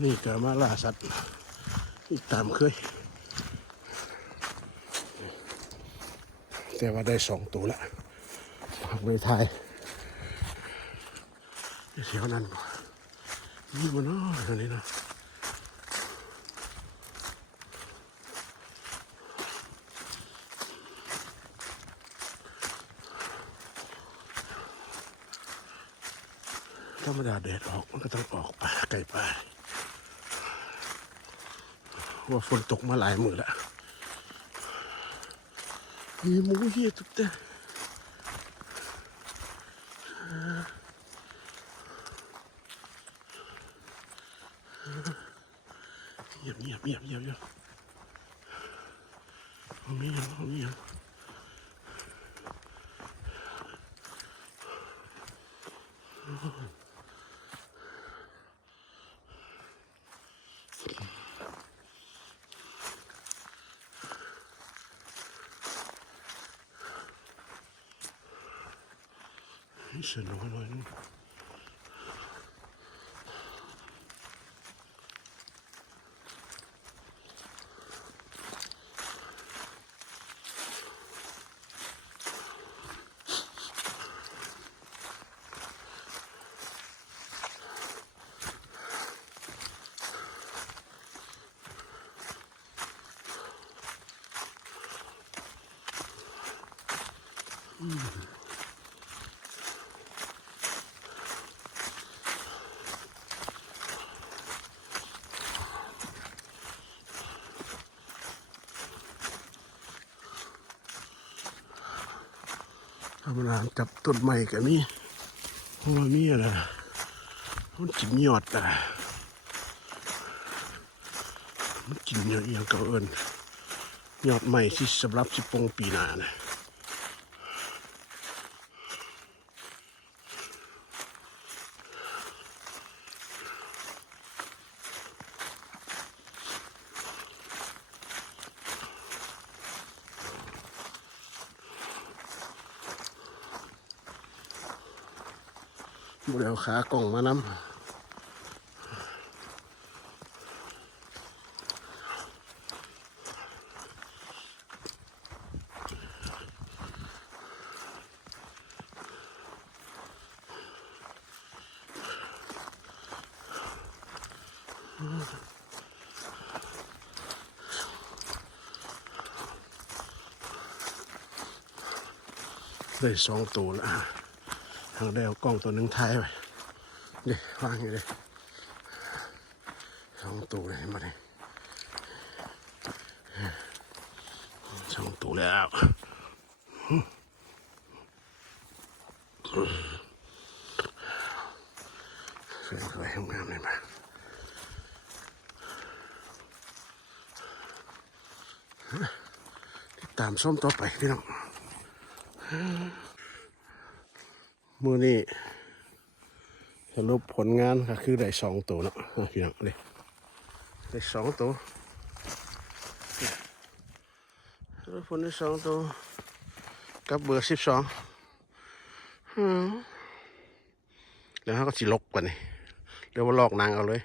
นี่ก็มาล่าสัตว์อีกตามเคยแต่ว่าได้2 ตัวแล้วไปถ่ายเสียวนั่นนี่มันน้อยตอนนี้นะธรรมดาแดดออกมันก็ต้องออกป่าไก่ป่าว่าฝนตกมาหลายมื้อแล้วมีหมูเหี้ยทุกแต่เงียบมีอย่างนี่สนุกหน่อยนึงทำงานจับต้นไม้กันนี่เพราะว่ามีอะไรมันกินยอดมันกินยอดอย่างเก่าเอิญยอดใหม่ที่สำหรับสิปงปีหน้านะบุเรียวขากล่องมานำได้2 ตัวแล้วทางได้เอากล้องตัวหนึ่งถ่ายไปเดี๋ยววางอยู่เลย2 ตัวเลยมาเลย2 ตัวแล้วสวยๆงามๆเลยมาติดตามส้มต่อไปพี่น้องมื้อนี้สรุปผลงานก็คือได้2 ตัวเนาะพี่น้องเลยได้2 ตัวสรุปผลได้2 ตัวกับเบอร์12แล้วเขาก็สิลกกว่านี่เดี๋ยวว่าลอกนางเอาเลย